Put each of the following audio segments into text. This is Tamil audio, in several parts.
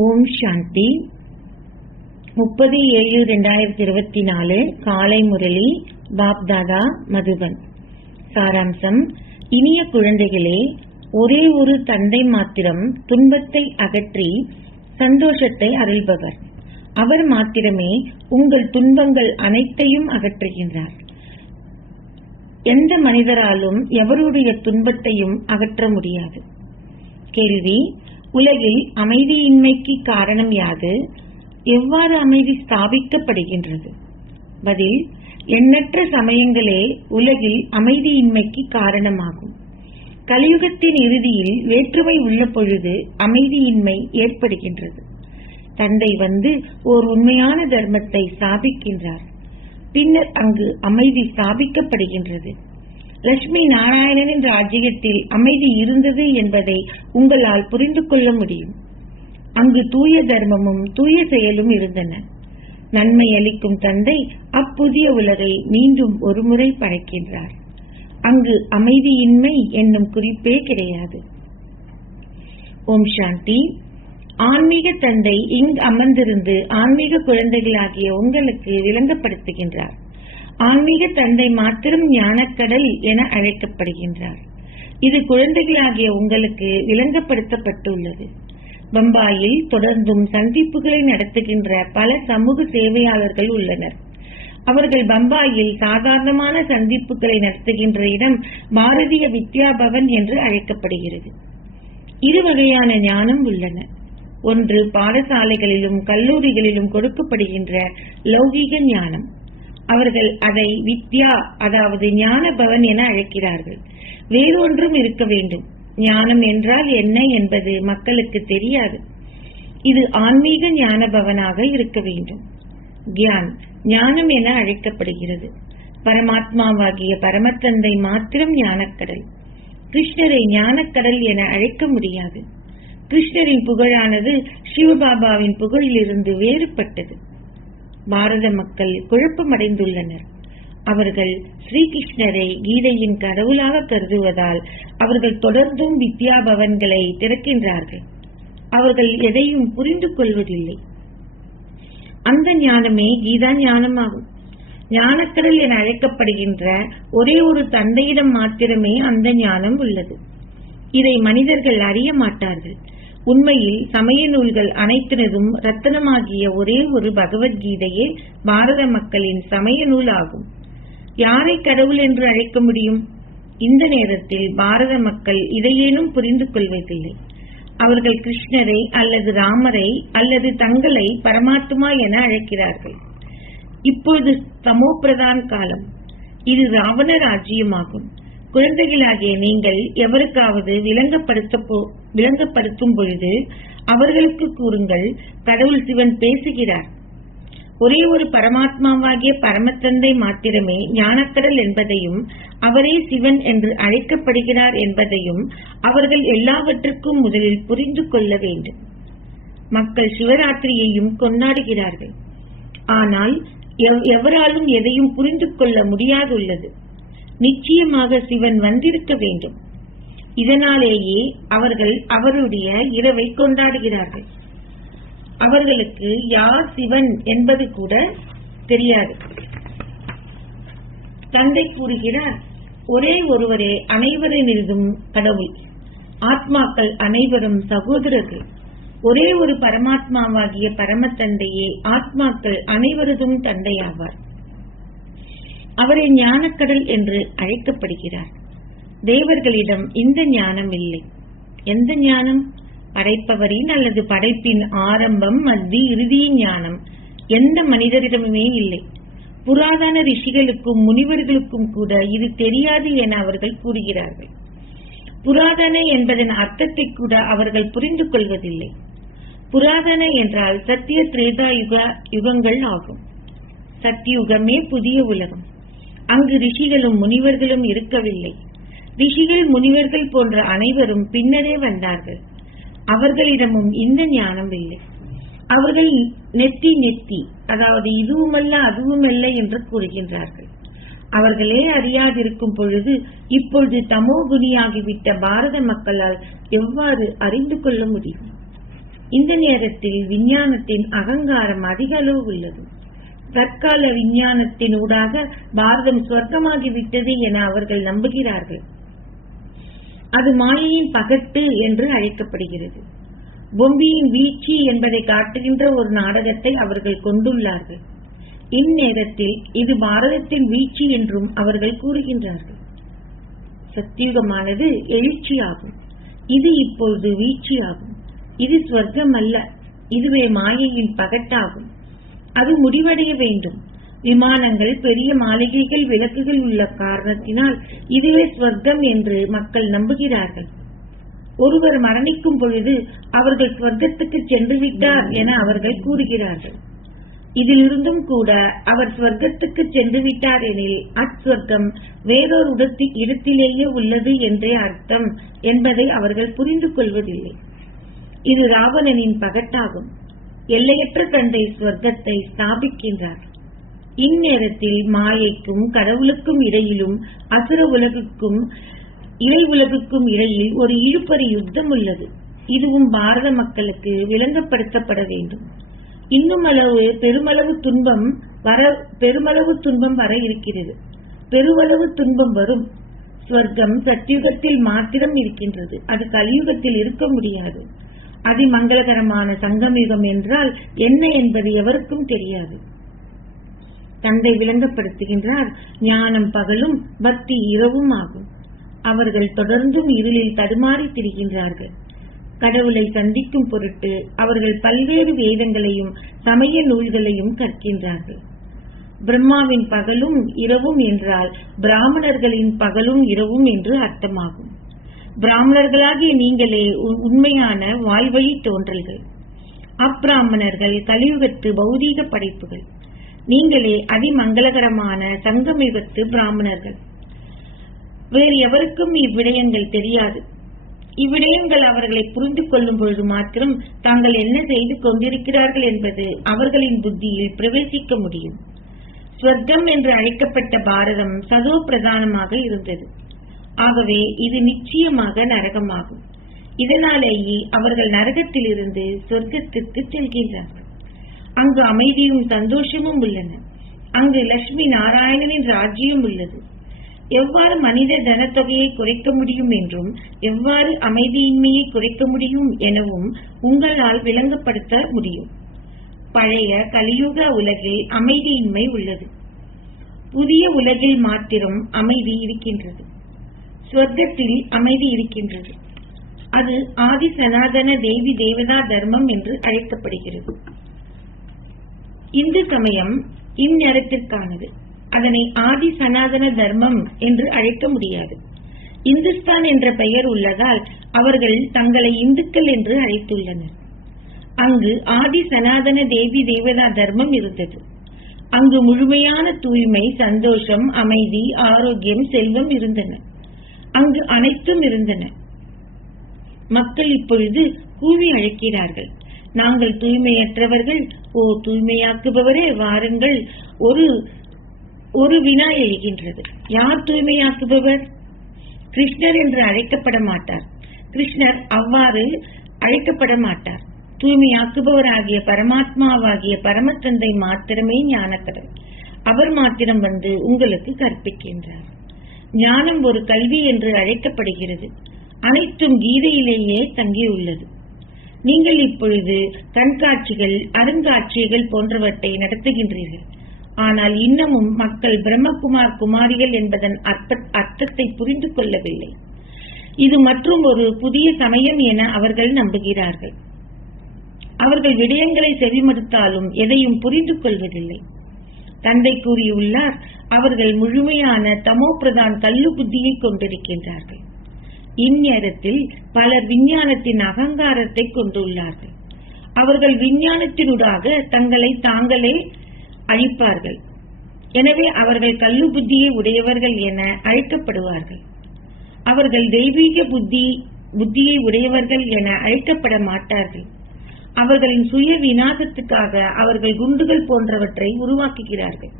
ஓம் சாந்தி. 30/7/2024 காலை முரளி பாப்தாதா மதுபன். சாராம்சம்: இனிய குழந்தைகளே, ஒரே ஒரு தந்தை மாத்திரம் துன்பத்தை அகற்றி சந்தோஷத்தை அருள்பவர். அவர் மாத்திரமே உங்கள் துன்பங்கள் அனைத்தையும் அகற்றுகின்றார். எந்த மனிதராலும் எவருடைய துன்பத்தையும் அகற்ற முடியாது. கேள்வி: உலகில் அமைதியின்மைக்கு காரணம் யாது? எவ்வாறு அமைதி ஸ்தாபிக்கப்படுகின்றது? பதில்: எண்ணற்ற சமயங்களே உலகில் அமைதியின்மைக்கு காரணமாகும். கலியுகத்தின் இறுதியில் வேற்றுமை உள்ள பொழுது அமைதியின்மை ஏற்படுகின்றது. தந்தை வந்து ஓர் உண்மையான தர்மத்தை ஸ்தாபிக்கின்றார். பின்னர் அங்கு அமைதி ஸ்தாபிக்கப்படுகின்றது. லட்சுமி நாராயணனின் ராஜ்யத்தில் அமைதி இருந்தது என்பதை உங்களால் புரிந்து கொள்ள முடியும். அங்கு தூய தர்மமும் தூய செயலும் இருந்தன. நன்மை அளிக்கும் தந்தை அப்புதிய உலகை மீண்டும் ஒருமுறை படைக்கின்றார். அங்கு அமைதியின்மை என்னும் குறிப்பே கிடையாது. ஓம் சாந்தி. ஆன்மீக தந்தை இங்கு அமர்ந்திருந்து ஆன்மீக குழந்தைகளாகிய உங்களுக்கு விளங்கப்படுத்துகின்றார். ஆன்மீக தந்தை மாத்திரம் ஞானக்கடல் என அழைக்கப்படுகின்றார். இது குழந்தைகளாகிய உங்களுக்கு விளங்கப்படுத்தப்பட்டுள்ளது. பம்பாயில் தொடர்ந்தும் சந்திப்புகளை நடத்துகின்ற பல சமூக சேவையாளர்கள் உள்ளனர். அவர்கள் பம்பாயில் சாதாரணமான சந்திப்புகளை நடத்துகின்ற இடம் பாரதிய வித்யா பவன் என்று அழைக்கப்படுகிறது. இரு வகையான ஞானம் உள்ளன. ஒன்று பாடசாலைகளிலும் கல்லூரிகளிலும் கொடுக்கப்படுகின்ற லௌகீக ஞானம். அவர்கள் அதை வித்யா, அதாவது ஞான பவன் என அழைக்கிறார்கள். வேறொன்றும் இருக்க வேண்டும். ஞானம் என்றால் என்ன என்பது மக்களுக்கு தெரியாது. இது ஆன்மீக ஞான பவனாக இருக்க வேண்டும். கியான் ஞானம் என அழைக்கப்படுகிறது. பரமாத்மாவாகிய பரமத்தந்தை மாத்திரம் ஞானக்கடல். கிருஷ்ணரை ஞானக்கடல் என அழைக்க முடியாது. கிருஷ்ணரின் புகழானது சிவபாபாவின் புகழிலிருந்து வேறுபட்டது. பாரத மக்கள் குழப்பமடைந்துள்ளனர். அவர்கள் ஸ்ரீகிருஷ்ணரை கீதையின் கடவுளாக கருதுவதால் அவர்கள் தொடர்ந்தும் வித்யா பவன்களை திறக்கின்றார்கள். அவர்கள் எதையும் புரிந்து கொள்வதில்லை. அந்த ஞானமே கீதா ஞானமாகும். ஞானக்கடல் என அழைக்கப்படுகின்ற ஒரே ஒரு தந்தையிடம் மாத்திரமே அந்த ஞானம் உள்ளது. இதை மனிதர்கள் அறிய மாட்டார்கள். உண்மையில் சமய நூல்கள் அனைத்தினதும் ரத்தனமாகிய ஒரே ஒரு பகவத்கீதையே பாரத மக்களின் சமய நூல் ஆகும். யாரை கடவுள் என்று அழைக்க முடியும்? இந்த நேரத்தில் பாரத மக்கள் இதையேனும் புரிந்து கொள்வதில்லை. அவர்கள் கிருஷ்ணரை அல்லது ராமரை அல்லது தங்களை பரமாத்மா என அழைக்கிறார்கள். இப்பொழுது தமோபிரதான் காலம். இது ராவண ராஜ்யமாகும். குழந்தைகளாகிய நீங்கள் எவருக்காவது விளங்கப்படுத்தும் பொழுது அவர்களுக்கு கூறுங்கள், கடவுள் சிவன் பேசுகிறார். ஒரே ஒரு பரமாத்மாவாகிய பரமத்தந்தை மாத்திரமே ஞானக்கடல் என்பதையும் அவரே சிவன் என்று அழைக்கப்படுகிறார் என்பதையும் அவர்கள் எல்லாவற்றுக்கும் முதலில் புரிந்து கொள்ள வேண்டும். மக்கள் சிவராத்திரியையும் கொண்டாடுகிறார்கள். ஆனால் எவராலும் எதையும் புரிந்து கொள்ள முடியாதுள்ளது. நிச்சயமாக சிவன் வந்திருக்க வேண்டும். இதனாலேயே அவர்கள் அவருடைய இரவை கொண்டாடுகிறார்கள். அவர்களுக்கு யார் சிவன் என்பது கூட தெரியாது. தந்தை கூறுகிறார், ஒரே ஒருவரே அனைவரினதும் கடவுள். ஆத்மாக்கள் அனைவரும் சகோதரர்கள். ஒரே ஒரு பரமாத்மாவாகிய பரமத்தந்தையே ஆத்மாக்கள் அனைவரதும் தந்தையாவார். அவரை ஞானக்கடல் என்று அழைக்கப்படுகிறார். தேவர்களிடம் இந்த ஞானம் இல்லை. எந்த ஞானம்? படைப்பவரின் அல்லது படைப்பின் ஆரம்பம், மத்தி, இறுதியின் ஞானம் எந்த மனிதரிடமுமே இல்லை. புராதன ரிஷிகளுக்கும் முனிவர்களுக்கும் கூட இது தெரியாது என அவர்கள் கூறுகிறார்கள். புராதன என்பதன் அர்த்தத்தை கூட அவர்கள் புரிந்து கொள்வதில்லை. புராதன என்றால் சத்திய திரேதா யுகங்கள் ஆகும். சத்தியுகமே புதிய உலகம். அங்கு ரிஷிகளும் முனிவர்களும் இருக்கவில்லை. ரிஷிகள் முனிவர்கள் போன்ற அனைவரும் பின்னரே வந்தார்கள். அவர்களிடமும் இந்த ஞானம் இல்லை. அவர்கள் நெத்தி, அதாவது இதுவுமல்ல அதுவுமல்ல என்று கூறுகின்றார்கள். அவர்களே அறியாதிருக்கும் பொழுது இப்பொழுது தமோகுணியாகிவிட்ட பாரத மக்களால் எவ்வாறு அறிந்து கொள்ள முடியும்? இந்த நேரத்தில் விஞ்ஞானத்தின் அகங்காரம் அதிக அளவு உள்ளது. தற்கால விஞ்ஞானத்தின் ஊடாக பாரதம் சொர்க்கமாகிவிட்டது என அவர்கள் நம்புகிறார்கள். அது மாயையின் பகட்டு என்று அழைக்கப்படுகிறது. பொம்பியின் வீழ்ச்சி என்பதை காட்டுகின்ற ஒரு நாடகத்தை அவர்கள் கொண்டுள்ளார்கள். இந்நேரத்தில் இது பாரதத்தின் வீழ்ச்சி என்றும் அவர்கள் கூறுகின்றார்கள். சத்தியுகமானது எழுச்சியாகும். இது இப்பொழுது வீழ்ச்சியாகும். இது ஸ்வர்க்கம் அல்ல, இதுவே மாயையின் பகட்டாகும். அது முடிவடைய வேண்டும். விமானங்கள், பெரிய மாளிகைகள், விளக்குகள் உள்ள காரணத்தினால் இதுவே ஸ்வர்க்கம் என்று மக்கள் நம்புகிறார்கள். ஒருவர் மரணிக்கும் பொழுது அவர்கள் ஸ்வர்க்கத்துக்கு சென்று விட்டார் என அவர்கள் கூறுகிறார்கள். இதிலிருந்தும் கூட அவர் ஸ்வர்க்கத்துக்கு சென்று விட்டார் எனில் அஸ்வர்க்கம் வேறொரு இடத்திலேயே உள்ளது என்றே அர்த்தம் என்பதை அவர்கள் புரிந்து கொள்வதில்லை. இது ராவணனின் பகட்டாகும். எல்லையற்ற தந்தை ஸ்வர்க்கத்தை ஸ்தாபிக்கின்றார். இந்நேரத்தில் மாயைக்கும் கடவுளுக்கும் இடையிலும் அசுர உலகுக்கும் இறை உலகுக்கும் இடையில் ஒரு இழுபறி யுத்தம் உள்ளது. இதுவும் பாரத மக்களுக்கு விளங்கப்படுத்தப்பட வேண்டும். இன்னும் பெருமளவு துன்பம் வர இருக்கிறது. பெருமளவு துன்பம் வரும். ஸ்வர்க்கம் சத்தியுகத்தில் மாத்திரம் இருக்கின்றது. அது கலியுகத்தில் இருக்க முடியாது. அதிமங்களகரமான சங்கமயுகம் என்றால் என்ன என்பது எவருக்கும் தெரியாது. தந்தை விளங்கப்படுத்துகின்றார். ஞானம் பகலும் பக்தி இரவும் ஆகும். அவர்கள் தொடர்ந்தும் இருளில் தடுமாறி திரிகின்றார்கள். கடவுளை சந்திக்கும் பொருட்டு அவர்கள் பல்வேறு வேதங்களையும் சமய நூல்களையும் கற்கின்றார்கள். பிரம்மாவின் பகலும் இரவும் என்றால் பிராமணர்களின் பகலும் இரவும் என்று அர்த்தமாகும். பிராமணர்களாகிய நீங்களே உண்மையான வாய்வழி தோன்றல்கள். அப்பிராமணர்கள் கலியுகத்து பௌதீக படைப்புகள். நீங்களே அதிமங்களகரமான சங்கமயுகத்து பிராமணர்கள். வேறு எவருக்கும் இவ்விடயங்கள் தெரியாது. இவ்விடயங்கள் அவர்களை புரிந்து கொள்ளும் பொழுது மாத்திரம் தாங்கள் என்ன செய்து கொண்டிருக்கிறார்கள் என்பது அவர்களின் புத்தியில் பிரவேசிக்க முடியும். ஸ்வர்க்கம் என்று அழைக்கப்பட்ட பாரதம் சதோ பிரதானமாக இருந்தது. ஆகவே இது நிச்சயமாக நரகமாகும். இதனாலேயே அவர்கள் நரகத்திலிருந்து சொர்க்கத்திற்கு செல்கின்றார்கள். அங்கு அமைதியும் சந்தோஷமும் உள்ளன. அங்கு லட்சுமி நாராயணனின் ராஜ்யம் உள்ளது. எவ்வாறு மனித தனத்தொகையை குறைக்க முடியும் என்றும் எவ்வாறு அமைதியின்மையை குறைக்க முடியும் எனவும் உங்களால் விளங்கப்படுத்த முடியும். பழைய கலியுக உலகில் அமைதியின்மை உள்ளது. புதிய உலகில் மாத்திரம் அமைதி இருக்கின்றது. சொர்க்கத்தில் அமைதி இருக்கின்றது. அது ஆதி சனாதன தேவி தேவதா தர்மம் என்று அழைக்கப்படுகிறது. இந்து சமயம் இந்நேரத்திற்கானது. அதனை ஆதி சனாதன தர்மம் என்று அழைக்க முடியாது. இந்துஸ்தான் என்ற பெயர் உள்ளதால் அவர்கள் தங்களை இந்துக்கள் என்று அழைத்துள்ளனர். அங்கு ஆதி சனாதன தேவி தேவதா தர்மம் இருந்தது. அங்கு முழுமையான தூய்மை, சந்தோஷம், அமைதி, ஆரோக்கியம், செல்வம் இருந்தன. அங்கு அனைத்தும் இருந்தன. மக்கள் இப்பொழுது கூவி அழைக்கிறார்கள். நாங்கள் தூய்மையற்றவர்கள். ஓ தூய்மையாக்குபவரே வாருங்கள். ஒரு வினா எழுகின்றது. யார் தூய்மையாக்குபவர்? கிருஷ்ணர் என்று அழைக்கப்பட மாட்டார். கிருஷ்ணர் அவ்வாறு அழைக்கப்பட மாட்டார். தூய்மையாக்குபவராகிய பரமாத்மாவாகிய பரமத்தந்தை மாத்திரமே ஞானக்கடல். அவர் மாத்திரம் வந்து உங்களுக்கு கற்பிக்கின்றார். ஞானம் ஒரு கல்வி என்று அழைக்கப்படுகிறது. அனைத்தும் கீதையிலேயே தங்கியுள்ளது. நீங்கள் இப்பொழுது கண்காட்சிகள், அருங்காட்சியங்கள் போன்றவற்றை நடத்துகின்றீர்கள். ஆனால் இன்னமும் மக்கள் பிரம்மகுமார் குமாரிகள் என்பதன் அர்த்தத்தை புரிந்து கொள்ளவில்லை. இது மற்றும் ஒரு புதிய சமயம் என அவர்கள் நம்புகிறார்கள். அவர்கள் விடயங்களை செவிமடுத்தாலும் எதையும் புரிந்து கொள்வதில்லை. தந்தை கூறியுள்ளார், அவர்கள் முழுமையான தமோ பிரதான் கல்லு புத்தியை கொண்டிருக்கின்றார்கள். இந்நேரத்தில் பலர் விஞ்ஞானத்தின் அகங்காரத்தை கொண்டுள்ளார்கள். அவர்கள் விஞ்ஞானத்தினூடாக தங்களை தாங்களே அழிப்பார்கள். எனவே அவர்கள் கல்லு புத்தியை உடையவர்கள் என அழைக்கப்படுவார்கள். அவர்கள் தெய்வீக புத்தியை உடையவர்கள் என அழைக்கப்பட மாட்டார்கள். அவர்களின் சுய விநாசத்துக்காக அவர்கள் குண்டுகள் போன்றவற்றை உருவாக்குகிறார்கள்.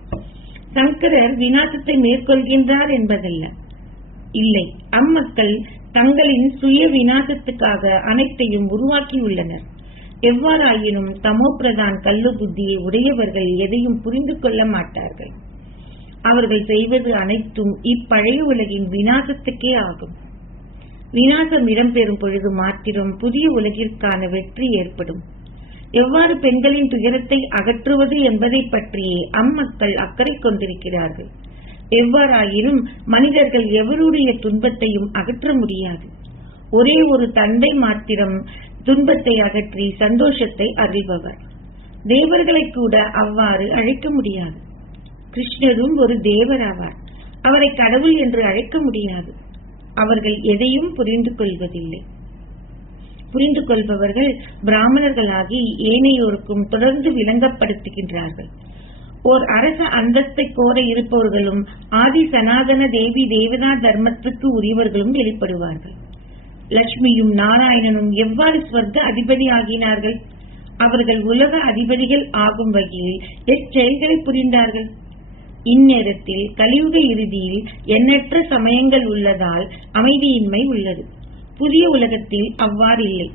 சங்கரர் விநாசத்தை மேற்கொள்கின்றார் என்பதல்ல. இல்லை, அம்மக்கள் தங்களின் சுய விநாசத்துக்காக அனைத்தையும் உருவாக்கியுள்ளனர். எவ்வாறாயினும் தமோ பிரதான் கள்ளு புத்தியை உடையவர்கள் எதையும் புரிந்து கொள்ள மாட்டார்கள். அவர்கள் செய்வது அனைத்தும் இப்பழைய உலகின் விநாசத்துக்கே ஆகும். விநாசம் இடம்பெறும் பொழுது மாத்திரம் புதிய உலகிற்கான வெற்றி ஏற்படும். எவ்வாறு பெண்களின் துயரத்தை அகற்றுவது என்பதை பற்றியே அம்மக்கள் அக்கறை கொண்டிருக்கிறார்கள். எவ்வாறாயினும் மனிதர்கள் எவருடைய துன்பத்தையும் அகற்ற முடியாது. ஒரே ஒரு தந்தை மாத்திரம் துன்பத்தை அகற்றி சந்தோஷத்தை அருள்பவர். தேவர்களை கூட அவ்வாறு அழைக்க முடியாது. கிருஷ்ணரும் ஒரு தேவராவார். அவரை கடவுள் என்று அழைக்க முடியாது. அவர்கள் எதையும் புரிந்து கொள்வதில்லை. புரிந்து கொள்பவர்கள் பிராமணர்களாகி ஏனையோருக்கும் தொடர்ந்து விளங்கப்படுத்துகின்றார்கள். ஓர் அரச அந்தஸ்தை கோர இருப்பவர்களும் ஆதி சனாதன தேவி தேவதா தர்மத்துக்கு உரியவர்களும் வெளிப்படுவார்கள். லட்சுமியும் நாராயணனும் எவ்வாறு ஸ்வர்க்க அதிபதி ஆகினார்கள்? அவர்கள் உலக அதிபதிகள் ஆகும் வகையில் எச்செயல்களை புரிந்தார்கள். இந்நேரத்தில் கலியுக இறுதியில் எண்ணற்ற சமயங்கள் உள்ளதால் அமைதியின்மை உள்ளது. புதிய உலகத்தில் அவ்வாறு இல்லை.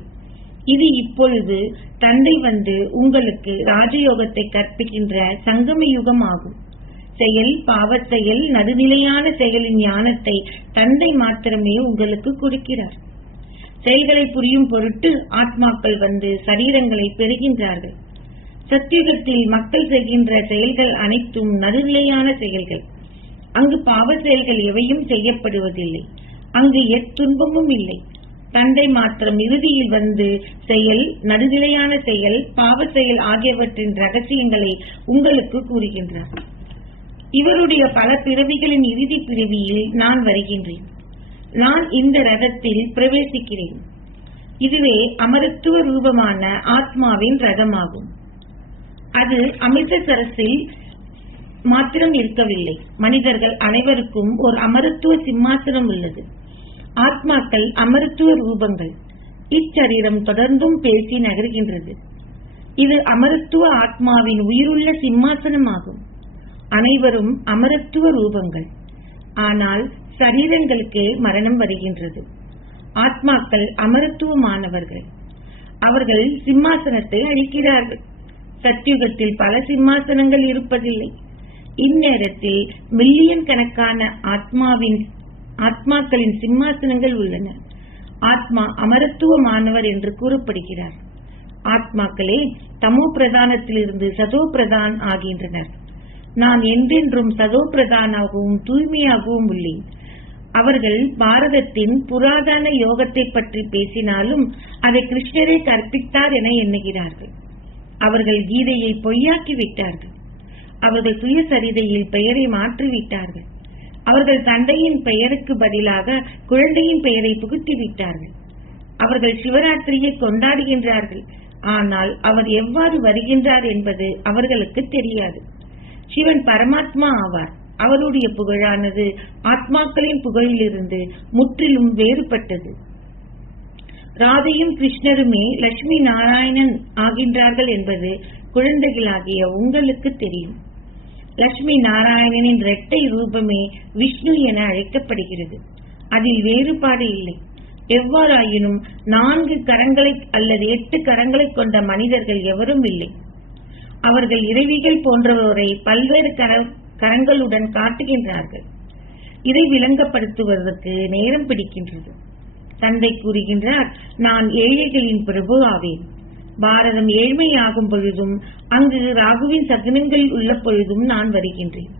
இது இப்பொழுது தந்தை வந்து உங்களுக்கு ராஜயோகத்தை கற்பிக்கின்ற சங்கம யுகம் ஆகும். செயல், பாவச் செயல், நடுநிலையான செயலின் ஞானத்தை தந்தை மாத்திரமே உங்களுக்கு கொடுக்கிறார். செயல்களை புரியும் பொருட்டு ஆத்மாக்கள் வந்து சரீரங்களை பெறுகின்றார்கள். சத்தியுகத்தில் மக்கள் செய்கின்ற செயல்கள் அனைத்தும் நடுநிலையான செயல்கள். அங்கு பாவ செயல்கள் எவையும் செய்யப்படுவதில்லை. அங்கு எத்துன்பமும் இல்லை. தந்தை மாத்திரம் இறுதியில் வந்து செயல், நடுநிலையான செயல், பாவ செயல் ஆகியவற்றின் ரகசியங்களை உங்களுக்கு கூறுகின்றார். இவருடைய பல பிறவிகளின் இறுதி பிறவியில் நான் வருகின்றேன். நான் இந்த ரதத்தில் பிரவேசிக்கிறேன். இதுவே அமரத்துவ ரூபமான ஆத்மாவின் ரதமாகும். அது அமிர்தசரஸில் மாத்திரம் இருக்கவில்லை. மனிதர்கள் அனைவருக்கும் ஒரு அமரத்துவ சிம்மாசனம் உள்ளது. ஆத்மாக்கள் அமரத்துவ ரூபங்கள். இச்சரீரம் தொடர்ந்தும் பேசி நகர்கின்றது. இது அமரத்துவ ஆத்மாவின் உயிருள்ள சிம்மாசனமாகும். அனைவரும் அமரத்துவ ரூபங்கள். ஆனால் சரீரங்களுக்கே மரணம் வருகின்றது. ஆத்மாக்கள் அமரத்துவமானவர்கள். அவர்கள் சிம்மாசனத்தை அழிக்கிறார்கள். சத்யுகத்தில் பல சிம்மாசனங்கள் இருப்பதில்லை. இந்நேரத்தில் மில்லியன் கணக்கான ஆத்மாக்களின் சிம்மாசனங்கள் உள்ளன. ஆத்மா அமரத்துவமானவர் என்று கூறப்படுகிறார். ஆத்மாக்களே தமோ பிரதானத்திலிருந்து சதோ பிரதான் ஆகின்றனர். நான் என்றென்றும் சதோ பிரதானாகவும் தூய்மையாகவும் உள்ளேன். அவர்கள் பாரதத்தின் புராதன யோகத்தை பற்றி பேசினாலும் அதை கிருஷ்ணரே கற்பித்தார் என எண்ணுகிறார்கள். அவர்கள் கீதையை பொய்யாக்கி விட்டார்கள். அவர்கள் சுயசரிதையில் பெயரை மாற்றிவிட்டார்கள். அவர்கள் தந்தையின் பெயருக்கு பதிலாக குழந்தையின் பெயரை புகுத்திவிட்டார்கள். அவர்கள் சிவராத்திரியை கொண்டாடுகின்றார்கள். ஆனால் அவர் எவ்வாறு வருகின்றார் என்பது அவர்களுக்கு தெரியாது. சிவன் பரமாத்மா ஆவார். அவருடைய புகழானது ஆத்மாக்களின் புகழிலிருந்து முற்றிலும் வேறுபட்டது. ராதையும் கிருஷ்ணருமே லட்சுமி நாராயணன் ஆகின்றார்கள் என்பது குழந்தைகளாகிய உங்களுக்கு தெரியும். லட்சுமி நாராயணனின் இரட்டை ரூபமே விஷ்ணு என அழைக்கப்படுகிறது. அதில் வேறுபாடு இல்லை. எவ்வாறாயினும் 4 கரங்களை அல்லது 8 கரங்களை கொண்ட மனிதர்கள் எவரும் இல்லை. அவர்கள் இறைவிகள் போன்றவரை பல்வேறு கரங்களுடன் காட்டுகின்றார்கள். இதை விளங்கப்படுத்துவதற்கு நேரம் பிடிக்கின்றது. தந்தை கூறுகின்றார், நான் ஏழைகளின் பிரபு ஆவேன். பாரதம் ஏழ்மையாகும் பொழுதும் அங்கு ராகுவின் சகுனங்கள் உள்ள பொழுதும் நான் வருகின்றேன்.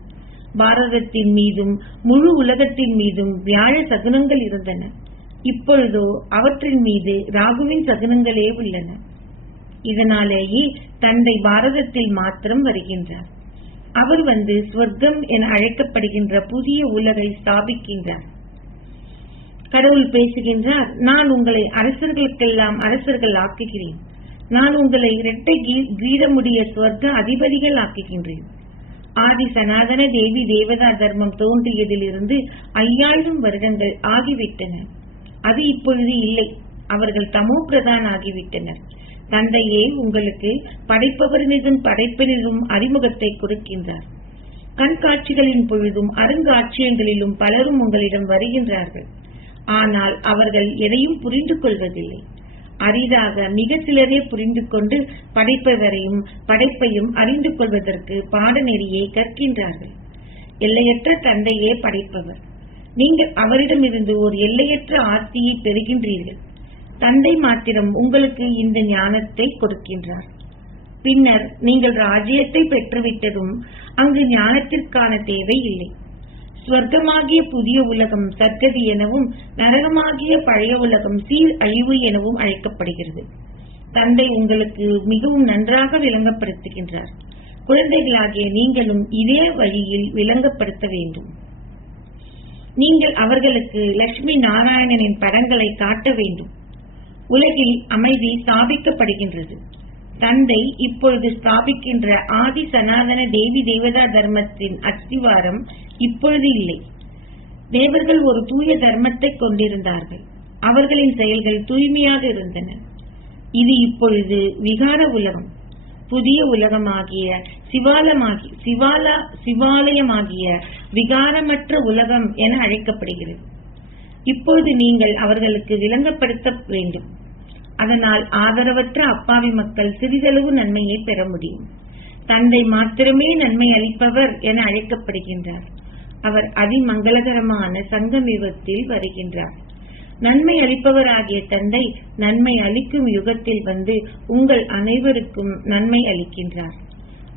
பாரதத்தின் மீதும் முழு உலகத்தின் மீதும் வியாழ சகுனங்கள் இருந்தன. இப்பொழுதோ அவற்றின் மீது ராகுவின் சகுனங்களே உள்ளன. இதனாலேயே தந்தை பாரதத்தில் மாத்திரம் வருகின்றார். அவர் வந்து ஸ்வர்க்கம் என அழைக்கப்படுகின்ற புதிய உலகை ஸ்தாபிக்கின்றார். கடவுள் பேசுகின்றார், நான் உங்களை அரசர்களுக்கெல்லாம் அரசர்கள் ஆக்குகிறேன். நான் உங்களை இரட்டை கிரீடமுடைய ஸ்வர்க்க அதிபதிகள் ஆக்குகின்றேன். ஆதி சனாதன தேவி தேவதா தர்மம் தோன்றியதிலிருந்து 5000 வருடங்கள் ஆகிவிட்டன. அது இப்பொழுது இல்லை. அவர்கள் தமோ பிரதான் ஆகிவிட்டனர். தந்தையே உங்களுக்கு படைப்பவரினதும் படைப்பினதும் அறிமுகத்தை கொடுக்கின்றார். கண்காட்சிகளின் பொழுதும் அருங்காட்சியகங்களிலும் பலரும் உங்களிடம் வருகின்றார்கள். ஆனால் அவர்கள் எதையும் புரிந்து கொள்வதில்லை. அரிதாக மிக சிலரே புரிந்து கொண்டு படைப்பையும் அறிந்து கொள்வதற்கு பாடநெறியை கற்கின்றார்கள். எல்லையற்ற தந்தையே படைப்பவர். நீங்கள் அவரிடமிருந்து ஒரு எல்லையற்ற ஆஸ்தியை பெறுகின்றீர்கள். தந்தை மாத்திரம் உங்களுக்கு இந்த ஞானத்தை கொடுக்கின்றார். பின்னர் நீங்கள் ராஜ்யத்தை பெற்றுவிட்டதும் அங்கு ஞானத்திற்கான தேவை இல்லை. ஸ்வர்க்கமாகிய புதிய உலகம் சத்கதி எனவும், நரகமாகிய பழைய உலகம் சீர் அழிவு எனவும் அழைக்கப்படுகிறது. தந்தை உங்களுக்கு மிகவும் நன்றாக விளங்கப்படுத்துகின்றார். குழந்தைகளாகிய நீங்களும் இதே வழியில் விளங்கப்படுத்த வேண்டும். நீங்கள் அவர்களுக்கு லட்சுமி நாராயணனின் படங்களை காட்ட வேண்டும். உலகில் அமைதி ஸ்தாபிக்கப்படுகின்றது. தந்தை இப்பொழுது ஸ்தாபிக்கின்ற ஆதி சனாதன தேவி தேவதா தர்மத்தின் அஸ்திவாரம் இப்பொழுது இல்லை. தேவர்கள் ஒரு தூய தர்மத்தை கொண்டிருந்தார்கள். அவர்களின் செயல்கள் தூய்மையாக இருந்தன. இது இப்பொழுது விகார உலகம், புதிய உலகமாகிய சிவாலயமாகிய விகாரமற்ற உலகம் என அழைக்கப்படுகிறது. இப்பொழுது நீங்கள் அவர்களுக்கு விளங்கப்படுத்த வேண்டும். அதனால் ஆதரவற்ற அப்பாவி மக்கள் சிறிதளவு நன்மையை பெற முடியும். தந்தை மாத்திரமே நன்மை அளிப்பவர் என அழைக்கப்படுகின்றார். அவர் அதிமங்களகரமான சங்கமயுகத்தில் வருகின்றார். நன்மை அளிப்பவராகிய தந்தை நன்மை அளிக்கும் யுகத்தில் வந்து உங்கள் அனைவருக்கும் நன்மை அளிக்கின்றார்.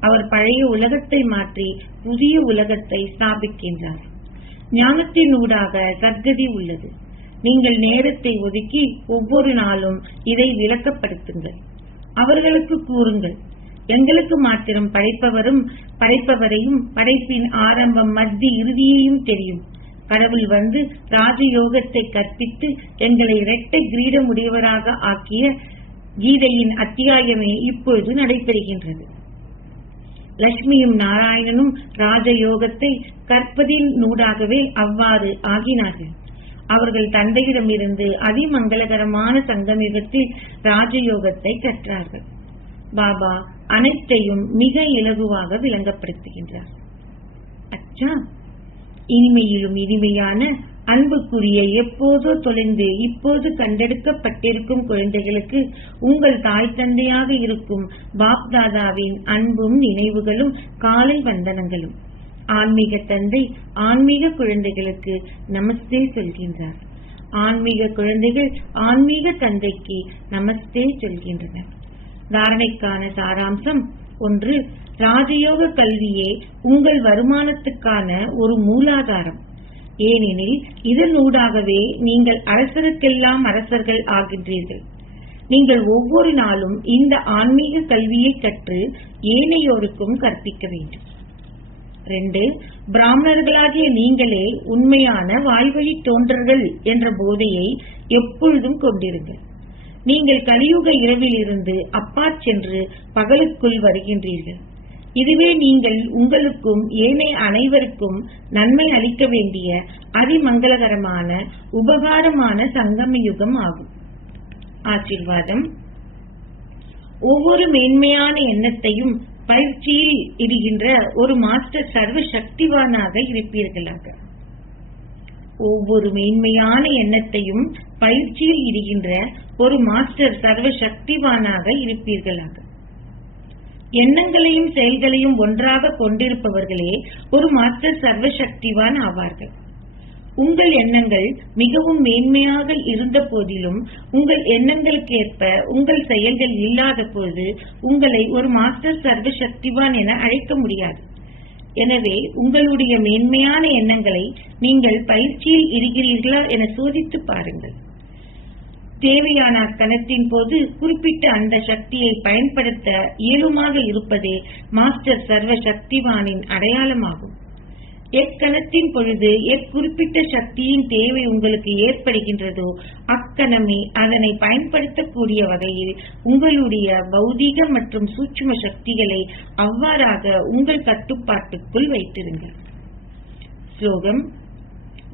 அவர் பழைய உலகத்தை மாற்றி புதிய உலகத்தை ஸ்தாபிக்கின்றார். ஞானத்தின் ஊடாக சத்கதி உள்ளது. நீங்கள் நேரத்தை ஒதுக்கி ஒவ்வொரு நாளும் இதை விளக்கப்படுத்துங்கள். அவர்களுக்கு கூறுங்கள், எங்களுக்கு மாத்திரம் படைப்பவரையும் படைப்பின் ஆரம்பம் மத்தி இறுதியையும் தெரியும். கடவுள் வந்து ராஜயோகத்தை கற்பித்து எங்களை இரட்டை கிரீடமுடையவராக ஆக்கிய கீதையின் அத்தியாயமே இப்பொழுது நடைபெறுகின்றது. லட்சுமியும் நாராயணனும் ராஜயோகத்தை கற்பதின் நூடாகவே அவ்வாறு ஆகினார்கள். அவர்கள் தந்தையிடமிருந்து அதிமங்களகரமான சங்கமயுகத்தில் ராஜயோகத்தை கற்றார்கள். பாபா அனைத்தையும் மிக இலகுவாக விளங்கப்படுத்துகின்றார். அச்சா, இனிமையிலும் இனிமையான அன்புக்குரிய எப்போதோ தொலைந்து இப்போது கண்டெடுக்கப்பட்டிருக்கும் குழந்தைகளுக்கு உங்கள் தாய் தந்தையாக இருக்கும் பாப்தாதாவின் அன்பும் நினைவுகளும் காலை வந்தனங்களும். ஆன்மீக தந்தை ஆன்மீக குழந்தைகளுக்கு நமஸ்தே சொல்கின்றார். ஆன்மீக குழந்தைகள் ஆன்மீக தந்தைக்கு நமஸ்தே சொல்கின்றனர். தாரணைக்கான சாராம்சம் 1. ராஜயோக கல்வியே உங்கள் வருமானத்துக்கான ஒரு மூலாதாரம். ஏனெனில் இதனூடாகவே நீங்கள் அரசருக்கெல்லாம் அரசர்கள் ஆகின்றீர்கள். நீங்கள் ஒவ்வொரு நாளும் இந்த ஆன்மீக கல்வியை கற்று ஏனையோருக்கும் கற்பிக்க வேண்டும். 2. பிராமணர்களாகிய நீங்களே உண்மையான வாய்வழி தோன்றர்கள் என்ற போதையை எப்பொழுதும் கொண்டிருங்கள். நீங்கள் கலியுக இரவில் இருந்து அப்பா சென்று பகலுக்குள் வருகின்றீர்கள். இதுவே நீங்கள் உங்களுக்கும் ஏனைய அனைவருக்கும் நன்மை அளிக்க வேண்டிய அதிமங்களகரமான உபகாரமான சங்கம யுகம் ஆகும். ஆசீர்வாதம். ஒவ்வொரு மேன்மையான எண்ணத்தையும் பயிற்சியில் இடுகின்ற ஒரு மாஸ்டர் சர்வ சக்திவானாக இருப்பீர்களாக. ஒவ்வொரு மேன்மையான எண்ணத்தையும் பயிற்சியில் இடுகின்ற ஒரு மாஸ்டர் சர்வ சக்திவானாக இருப்பீர்களாக. எண்ணங்களையும் செயல்களையும் ஒன்றாக கொண்டிருப்பவர்களே ஒரு மாஸ்டர் சர்வ சக்திவான் ஆவார்கள். உங்கள் எண்ணங்கள் மிகவும் மேன்மையாக இருந்த போதிலும் உங்கள் எண்ணங்களுக்கு ஏற்ப உங்கள் செயல்கள் இல்லாத போது உங்களை ஒரு மாஸ்டர் சர்வ சக்திவான் என அழைக்க முடியாது. எனவே உங்களுடைய மேன்மையான எண்ணங்களை நீங்கள் பயிற்சியில் இருக்கிறீர்களா என சோதித்து பாருங்கள். தேவையான கணத்தின் போது குறிப்பிட்ட அந்த சக்தியை பயன்படுத்த இயலுமாக இருப்பதே மாஸ்டர் சர்வ சக்திவானின் அடையாளமாகும். எக்கணத்தின் பொழுது எக்குறிப்பிட்ட சக்தியின் தேவை உங்களுக்கு ஏற்படுகின்றதோ அக்கணமே அதனை பயன்படுத்தக்கூடிய வகையில் உங்களுடைய பௌதீக மற்றும் சூட்சும சக்திகளை அவ்வாறாக உங்கள் கட்டுப்பாட்டுக்குள் வைத்திருங்கள். ஸ்லோகம்.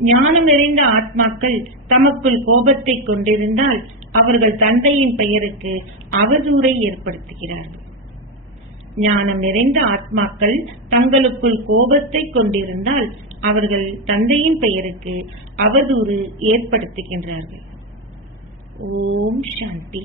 ஞானம் நிறைந்த ஆத்மாக்கள் தமக்குள் கோபத்தை கொண்டிருந்தால் அவர்கள் தந்தையின் பெயருக்கு அவதூறை ஏற்படுத்துகிறார்கள். ஞானம் நிறைந்த ஆத்மாக்கள் தங்களுக்குள் கோபத்தை கொண்டிருந்தால் அவர்கள் தந்தையின் பெயருக்கு அவதூறு ஏற்படுத்துகின்றார்கள். ஓம் சாந்தி.